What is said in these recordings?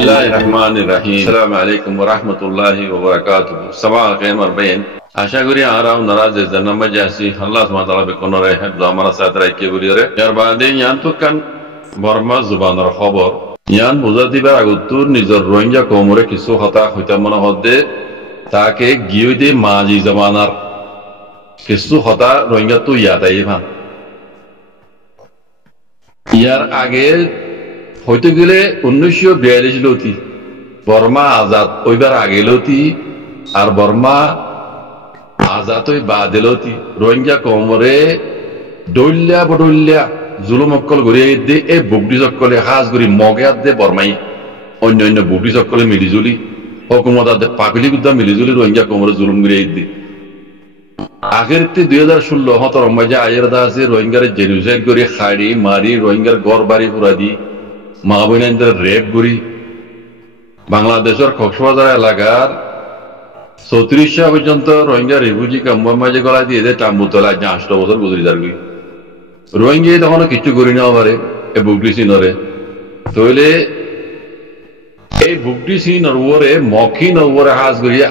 বিসমিল্লাহির রহমানির রহিম। আসসালামু আলাইকুম ওয়া রাহমাতুল্লাহি ওয়া বারাকাতুহু। সাবাহ খাইর মারবেন। আশা করি আমরা নারাজে জান্নামে যাসি আল্লাহ সুবহানাহু ওয়া তাআলা বেকনরে হেফজ আমারা সাথে রাখি বলিরে। এর বাদে ইয়ান তুকান বর্মা জুবানের খবর ইয়ান বুঝা দিবার আগতুর নিজের রোহিঙ্গা কওমরে কিছু হতা হইতা মনে হদে তাকে গিয়ে দে মাজি জমানার কিছু হতা রোহিঙ্গা তো ইয়াতাই ভান ইয়ার আগে হইতে গেলে 1942 লতি বর্মা আজাদ ওইবার আগে লতি আর বর্মা আজাদ ওই বাদে লতি রোহিঙ্গা কমরে দৈল্যা বদৈল্যা জুলুম অক্কল গড়িয়ে দে এ বুগডি চক্কলে হাজ গড়ি মগে আদ দে বর্মাই অন্য অন্য বুগডি চক্কলে মিলিজুলি হকুমত আদ পাগলি গুদ্দা মিলিজুলি রোহিঙ্গা কমরে জুলুম গড়িয়ে দি আগের 2016 মাঝে আয়ের দা আছে রোহিঙ্গার জেনুসাইড করে খাড়ি মারি রোহিঙ্গার গড় বাড়ি পুরা দি মা বোনের রেপ করি বাংলাদেশের কক্সবাজার এলাকার 34 পর্যন্ত রোহিঙ্গা রিফিউজি ক্যাম্পের মাঝে গলা দিয়ে দেয় টাম্বুতলা 8 বছর গুজরি যারবি রোহিঙ্গা তখন কিছু করি না পারে এই বুকডি সিনরে তইলে এই বুকডি সিনর ওরে মকিন ওরে হাজ করিয়ে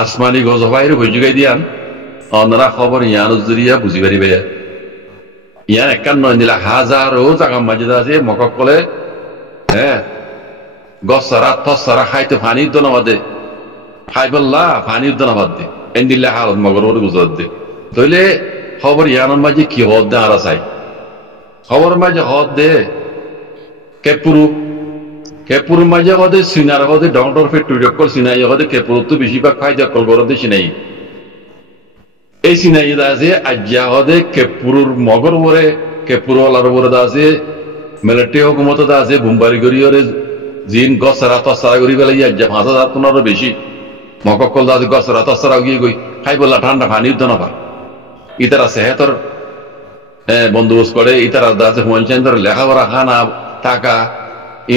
আসমানি গজবাইরে ভুজুগাই দিয়ান অনরা খবর ইয়ান জরিয়া বুঝি পারিবে ইয়ান একান নয় নিলা হাজারো জায়গা মাঝে আছে মকক কলে হ্যাঁ গছরা তসরা খাইতে পানি দনাবাদে খাইবল্লা পানি দনাবাদ দে এন্দিল্লা হালত মগর ওরে গুজরাত দে তইলে খবর ইয়ানোর মাঝে কি হদ দে আর চাই খবর মাঝে হদ দে কেপুর মাঝে হদে সিনার হদে ডক্টর ফেটুরি অকল সিনাই হদে কেপুর তো বেশিরভাগ খাইতে অকল গরম দে সিনাই এই সিনাই আছে আজ্ঞা হদে কেপুরুর মগর ওরে কেপুরওয়ালার ওরে আছে মিলিটারি হুকুমত আছে বুম্বারি গরিয়রে জিন গছরা তসরা গরি বেলা আজ্ঞা 5000 টনেরও বেশি মককল আছে গছরা তসরা গিয়ে গই খাই বললা ঠান্ডা পানি উদ্যান পা ইতারা সেহতর বন্দোবস্ত করে ইতারা আছে হুমায়ুন চন্দ্র লেখাপড়া খানা টাকা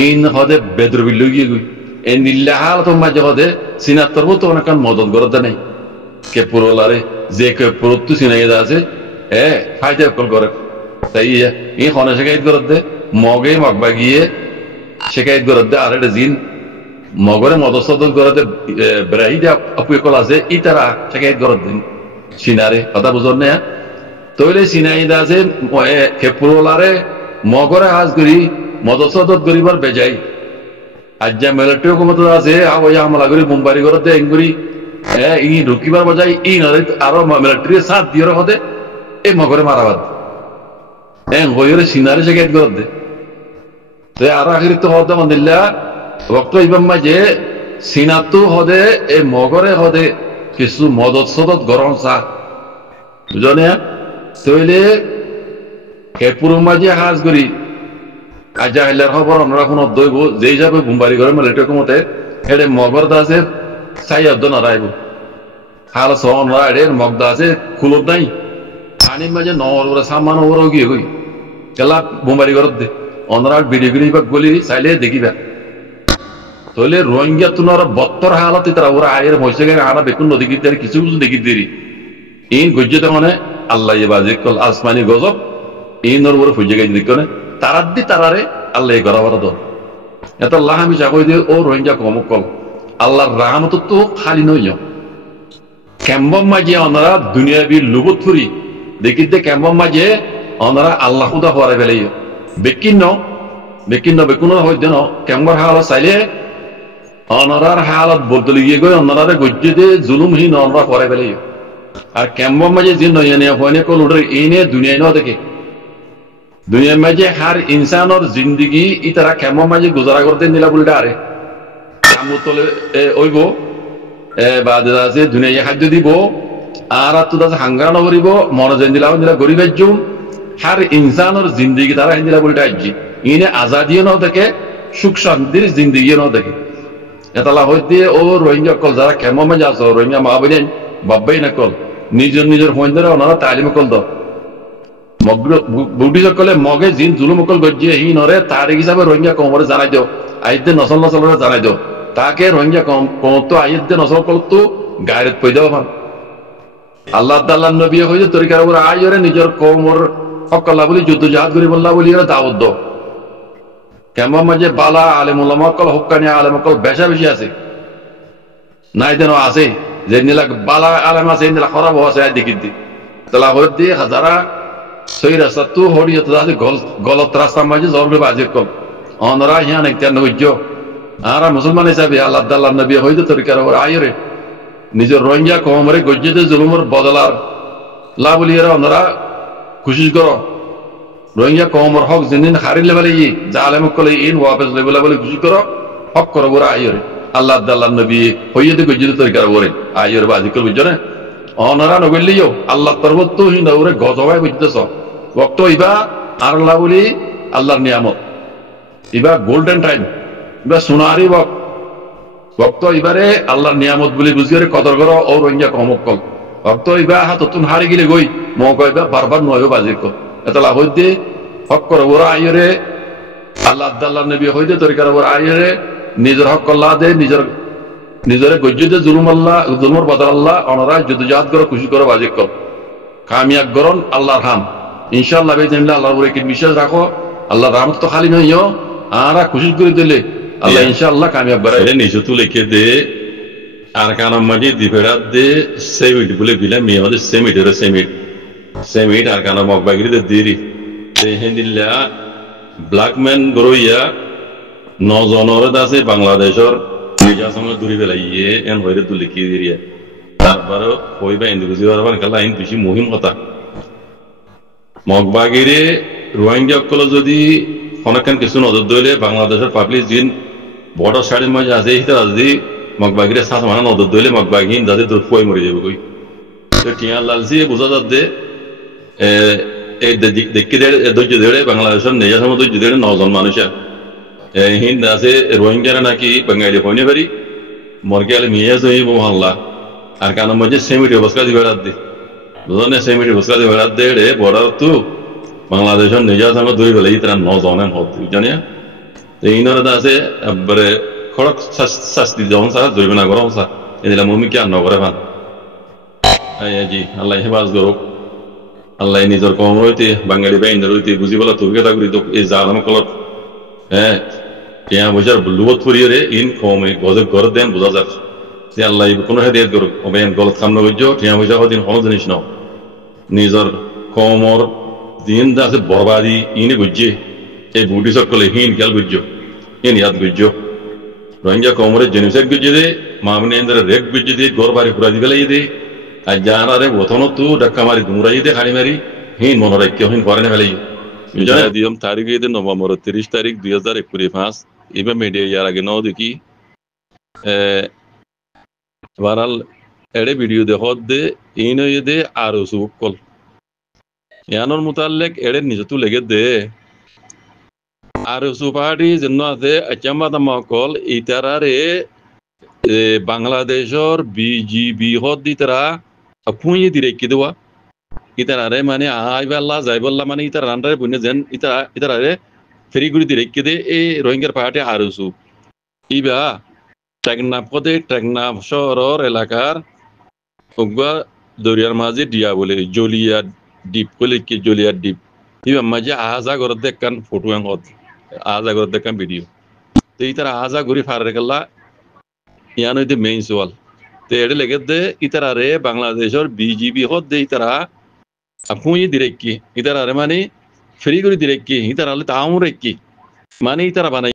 ইন হদে বেদরবি লুগিয়ে গই এই নীল্লা হালত মাঝে হদে সিনাত্তর মতো অনেক মদত করতে নেই কেপুরওয়ালারে যে কেপুরত্ব সিনাই আছে ফাইদা কল করে তাই ই হনে শেখাইত করতে মগে মগবা গিয়ে শেখাইত করতে আর একটা জিন মগরে মদসদন করতে ব্রাহিদা অপুকল আছে ই তারা শেখাইত করতে সিনারে কথা বুঝর না তইলে সিনাই আছে কেপুরওয়ালারে মগরে হাজ করি মদসদত গরিবার বেজাই আজ যা মিলিটারি হুকুমত আছে আওয়া হামলা করি মুম্বাই করতে এঙ্গুরি ই ঢুকিবার বজাই ই নরে আরো মিলিটারি সাথ দিয়ে হদে এই মগরে মারাবাদ হইরে সিনারে শেখাইত করতে তো আর আখির তো হদে মন্দিল্লা রক্ত ইবাম মাঝে সিনাতু হদে এই মগরে হদে কিছু মদত সদত গরম চা বুঝনে তইলে কেপুর মাঝে হাজ করি আজ আইলার খবর আমরা কোন দইব যেই যাবে বুম্বারি ঘরে মিলিটারি হুকুমতে এড়ে মগর দা আছে চাই অর্ধ নড়াইব হাল সনরা এড়ে মগদা আছে খুলত নাই পানির মাঝে নর ওরা সামান ওরা গিয়ে গই কেলা বুম্বারি ঘরত দে অনরা বিড়ি বা গলি চাইলে দেখিবা তইলে রোহিঙ্গা তুনার 72 হালত তারা ওরা আয়ের মহিষে আনা বেকুন নদী গিয়ে কিছু কিছু দেখি দেরি ইন গজ্জতে মানে আল্লাহ বাজে কল আসমানি গজব ইনর ওরে ফুজে গাই দিকনে তারাদ্দি তারারে আল্লাহ গরাবার দন এত আল্লাহ আমি চাকই দিয়ে ও রোহিঙ্গা কমকল আল্লাহর রাহমত তো খালি নই ক্যাম্বম মাঝে ওনারা দুনিয়াবি লুবত ফুরি দেখি দে ক্যাম্বম মাঝে ওনারা আল্লাহ খুদা হওয়ারে বেলাই বেকিন্ন বেকুনো হইতে ন ক্যাম্বর হালত চাইলে ওনারার হালত বদলে গিয়ে গই ওনারা গজ্জে দে জুলুমহীন ওনারা হওয়ারে বেলাই আর ক্যাম্বম মাঝে যে নইয়া নিয়া ফয়নে কল উঠে এনে দুনিয়ায় ন দেখে দুনিয়ার মাঝে হার ইনসানোর জিন্দগি ই তারা কেমন মাঝে গুজারা করতে নিলা বলটা আরে আমতলে ওইব বাদে আছে দুনিয়া খাদ্য দিব আর তো দাস হাঙ্গারা নকরিব মনে যেন দিলা নিলা গরিব একজন হার ইনসানোর জিন্দগি তারা হিন্দিলা বলটা আইজি ইনে আজাদিও ন দেখে সুখ শান্তির জিন্দগিও ন দেখে এতলা হইতে ও রোহিঙ্গা কল যারা কেমন মাঝে আছো রোহিঙ্গা মা বোন বাব্বাই না কল নিজের ফোন ওনারা তালিম কল দাও বুটি সকলে মগে জিন জুলুম অকল গজ্জিয়ে হি নরে তারিখ হিসাবে রোহিঙ্গা কমরে জানাই দিও আইতে নসল জানাই দিও তাকে রোহিঙ্গা কম তো আইতে নসল কল তো গায়রত পই দেওয়া ভান আল্লাহ তাআলা নবী হইছে তরিকার উপর আইরে নিজের কওমর হকলা বলি যুদ্ধ জাহাদ করি বললা বলি এরা দাওয়াত দাও কেমন মাঝে বালা আলেম উলামা কল হক্কানি আলেম কল বেশা বেশি আছে নাই দেন আছে যে নিলা বালা আলেম আছে নিলা খরাব আছে দেখি দি তালা হয়ে দিয়ে যারা সই রাস্তা তো হরিয়ে তো আছে গলত রাস্তা মাঝে জরবে বাজে কল অনরা হিয়া নাই তেন হইজ আরা মুসলমান হিসাবে আল্লাহ দাল্লাহ নবী হইতে তরিকার ওর আয়রে নিজের রোহিঙ্গা কমরে গজ্জেতে জুলুমর বদলার লাভলিয়ারা ওনারা খুশি করো রোহিঙ্গা কমর হক যেদিন হারিলে বলে ই যা আলেম কলে ইন ওয়াপেস লেবেলা বলে খুশি করো হক করো ওরা আয়রে আল্লাহ দাল্লাহ নবী হইতে গজ্জেতে তরিকার ওরে আয়রে বাজি কল বুঝছো না ওনারা নগলিও আল্লাহ তরবত হিন ওরে গজবাই বুঝতেছ বক্ত ইবা আর লাভলি আল্লাহর নিয়ামত ইবা গোল্ডেন টাইম ইবা সোনারি বক্ত এবারে আল্লাহর নিয়ামত বলে বুঝিয়ে কদর করো ও রোহিঙ্গা কমকল ভক্ত ইবা হাততুন হারি গেলে গই মগইবা বারবার নয় বাজির কল এত লাভ হইতে হক করো ওরা আইরে আল্লাহ আল্লাহ নবী হইতে তরিকার ওরা আইরে নিজের হক কল্লা দে নিজের গজ্জুদে জুলুম আল্লাহ জুলুমর বদল আল্লাহ অনরা যুদ্ধজাত করো খুশি করো বাজির কল কামিয়াব গরন আল্লাহর হাম ইনশাআল্লাহ বেজেনলা আল্লাহর উপরে কি বিশ্বাস রাখো আল্লাহর রহমত তো খালি নইও আরা খুশি করে দিলে আল্লাহ ইনশাআল্লাহ কামিয়াব বাড়াই নিজে তো লিখে দে আর কানাম মাঝে দিবেড়া দে সেমিট বলে বিলা মেয়ে আমাদের সেমিট আর কানাম মকবাগিরি দে দিরি হেন্দিল্লা ব্ল্যাকম্যান গরইয়া নজনের আছে বাংলাদেশের নিজা সঙ্গে দূরি বেলাইয়ে এন হইরে তো লিখিয়ে দিরিয়া তারপরে হইবা ইন্দু বুঝি পারবেন কালা আইন বেশি মুহিম কথা মকবাগিরি রোহিঙ্গা কলে যদি অনেকখান কিছু নজর দইলে বাংলাদেশের পাবলিক যিন বর্ডার সাইডের মাঝে আছে এইটা যদি মকবাগিরে সাথ মানা নজর দইলে মকবাগিন যাতে তোর ফুয়াই মরে যাবে কই টিয়া লালসি বোঝা যাচ্ছে এই দেখি ধৈর্য ধরে বাংলাদেশের নিজের সময় ধৈর্য ধরে 9 জন মানুষের হিন্দ আছে রোহিঙ্গারা নাকি বাঙালি হইনে পারি মরকে মেয়ে জমি মহল্লা আর কানের মধ্যে সেমিটি অবস্থা দিয়ে বেড়াত দে বুঝলেন সেমিটি অবস্থা দিয়ে বেড়াত দে রে বর্ডার তো বাংলাদেশের নিজের সঙ্গে ধরে ফেলে তারা 9 জনের হতে জানিয়া এইনারা আছে একবারে খড়ক শাস্তি যখন স্যার জরিমানা করা স্যার এদিলা মমি কি আর নগরে ভান জি আল্লাহ হেফাজ করুক আল্লাহ নিজের কম রইতে বাঙালি বাইনের রইতে বুঝি বলা তুমি কথা করি এই জালাম কলত হ্যাঁ টিয়া বজার লুবত ফুরিয়ে রে ইন কমে গজব ঘর দেন বোঝা যাচ্ছে যে আল্লাহ কোনো হেদিয়ত করুক অবেন গলত কাম নগর্য টিয়া বজা হদিন হল জিনিস নাও নিজের কমর দিন আছে বরবাদি ইনে বুঝছে এই বুটি সকলে হিন খেয়াল বুঝছো ইন ইয়াদ বুঝছো রোহিঙ্গা কমরে জেনুসেক বুঝে দে মামনে ইন্দ্র রেক বুঝে দে গড় বাড়ি ফুরাদি গেলাই দে আর যাহারে ওথনো তু ডাক্কা মারি দুমরাই দে খালি মারি হিন মনোরাক্য হিন করে না ফেলাই দিয়ম তারিখ দে নভেম্বর 30 তারিখ 2025 এবার মিডিয়া ইয়ার আগে নাও দেখি বারাল এড়ে ভিডিও দেখত they in they R সুক call ইয়ানোর মুতাল্লেক এড়ে নিজে তু লেগে দে আর সুপারি যেন আছে আচাম্মা কল ইতারারে বাংলাদেশের বিজিবি হদ দিতারা পুঁয়ে দিরে কি দেওয়া ইতারারে মানে আইবাল্লা যাইবাল্লা মানে ইতারা রান্ডারে বুনে যেন ইতারারে ফেরিগুড়ি দিরে কি দে এই রোহিঙ্গার পাহাড়ে আরসু ইবা টেকনাফ শহরের এলাকার দরিয়ার মাঝে দিয়া বলে জলিয়া দ্বীপ বলে কি জলিয়া দ্বীপ ইবা মাঝে আহাজা করে দেখান ফটো আজা করে দেখান ভিডিও তো ইতারা আজা ঘুরি ফারে গেলা ইয়ান হইতে মেইন সোয়াল তো এড়ে লেগে দে ইতারা রে বাংলাদেশের বিজিবি হদ দে ইতারা পুঁয়ে দিরেক্কি ইতারা রে মানে ফেরি করে দিরেক্কি ইতারা হলে তাও রেক্কি মানে ইতারা বানাই